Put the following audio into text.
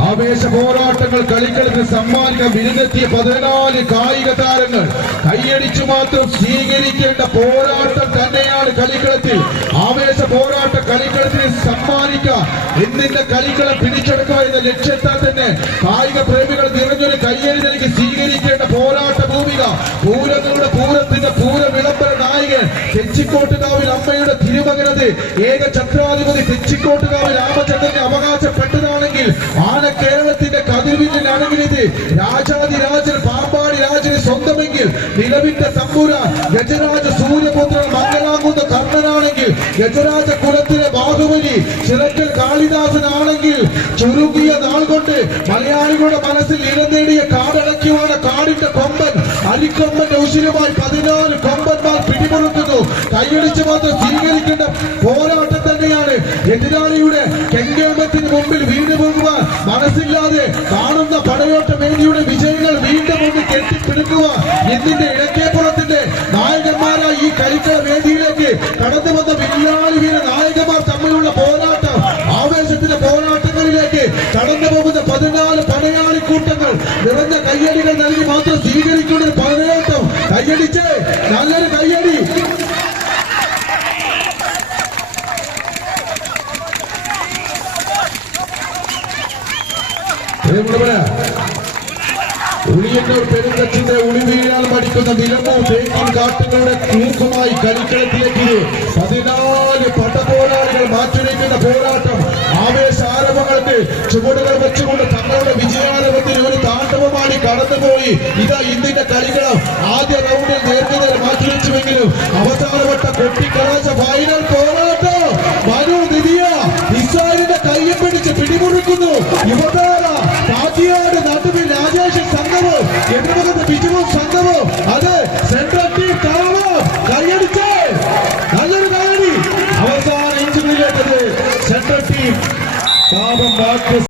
ആവേശ പോരാട്ടങ്ങൾ കളിക്കളത്തിൽ സമ്മാനിക്കാൻ വിരുന്നെത്തിയ പതിനാല് കായിക താരങ്ങൾ. കൈയടിച്ചു മാത്രം സ്വീകരിക്കേണ്ട പോരാട്ടം തന്നെയാണ് കളിക്കളത്തിൽ. ആവേശ പോരാട്ട കളിക്കളത്തിൽ സമ്മാനിക്കാം എന്നിന്റെ കളിക്കളം പിടിച്ചെടുക്കുക എന്ന ലക്ഷ്യത്താൽ തന്നെ കായിക പ്രേമികൾ പൂരങ്ങളുടെ പൂരത്തിന്റെ പൂര വിളംബര നായകൻ തെച്ചിക്കോട്ടുകാവിൽ അമ്മയുടെ തിരുമകനത്. ഏക ഛത്രാധിപതി തെച്ചിക്കോട്ടുകാവിൽ രാമചന്ദ്രനെ അവകാശപ്പെട്ടതാണെങ്കിൽ ആന കേരളത്തിന്റെ കതിർവിന്റെ ഇത് രാജാതിരാജൻ പാമ്പാടി രാജന് സ്വന്തമെങ്കിൽ നിലവിന്റെ തമ്പുര ഗജരാജ സൂര്യപുത്രൻ മംഗലാകുന്ന കർണനാണെങ്കിൽ ഗജരാജ കുലത്തിലെ ബാഹുബലി ചിറക്കൽ കാളിദാസനാണെങ്കിൽ ചുരുങ്ങിയ നാൾ കൊണ്ട് മലയാളികളുടെ മനസ്സിൽ ഇടം നേടിയ കാടിന്റെ കൊമ്പൻ അരിക്കൊമ്പന്റെ ഉശിരുമായി പതിനാല് കൊമ്പന്മാർ പിടിമുറുക്കുന്നു. കൈയടിച്ച് മാത്രം സ്വീകരിക്കേണ്ട പോരാട്ടം തന്നെയാണ്. എതിരാളിയുടെ കെങ്കേമത്തിന് മുമ്പിൽ വീണ്ടും പോകുവാൻ മനസ്സില്ലാതെ കാണുന്ന പടയോട്ട മേനിയുടെ വിജയങ്ങൾ വീണ്ടും ഒന്ന് കെട്ടിപ്പിടുക്കുക. ഇതിന്റെ ഇടക്കേപ്പുറത്തിന്റെ നായകന്മാരായി ഈ കരിക്കള വേദിയിലേക്ക് കടന്നു വന്ന വില്ലാളി നായകന്മാർ തമ്മിലുള്ള പോരാട്ടം ആവേശത്തിന്റെ പോരാട്ടങ്ങളിലേക്ക് കടന്നു പോകുന്ന പതിനാല് പടയാളി കൂട്ടങ്ങൾ നിറഞ്ഞ കയ്യടികൾ നൽകി മാത്രം സ്വീകരിക്കുന്ന ഒരു പോരാട്ടം കയ്യടിച്ച്. നല്ലൊരു കയ്യടി. ഉളിയന്നൂർ പെരുന്തച്ചിന്റെ ഉളി വീഴാൻ പഠിക്കുന്ന നിലമോ തേക്കും കാട്ടുകളുടെ കൂക്കുമായി കളിക്കളത്തിലേക്ക് പതിനാല് പട്ടപോരാളികൾ മാറ്റുരയ്ക്കുന്ന പോരാട്ടം. ആവേശ ആരവങ്ങൾക്ക് ചുവടുകൾ വെച്ചുകൊണ്ട് തങ്ങളുടെ വിജയാരവത്തിന് ഒരു താണ്ഡവമാടി കടന്നുപോയി. ഇതാ ഇന്ത്യന്റെ കളിക്കളം ಪ್ರತಿಯೊಂದು ನಟನೆ ರಾಜೇಶ ಸಂಘವು ಎಡಮಗದ ಬಿಜುವು ಸಂಘವು ಅದೇ ಸೆಂಟ್ರಲ್ ಟೀಮ್ ಕಾರಣ ಕೈಯಡಿಕೆ ಅಲ್ಲರು ಕಾರಣಿ ಅವಸಾನ ಇಂಜಿನಿಯರ್ ಸೆಂಟ್ರಲ್ ಟೀಮ್ ಪಾಪ ಮಾತ್ರ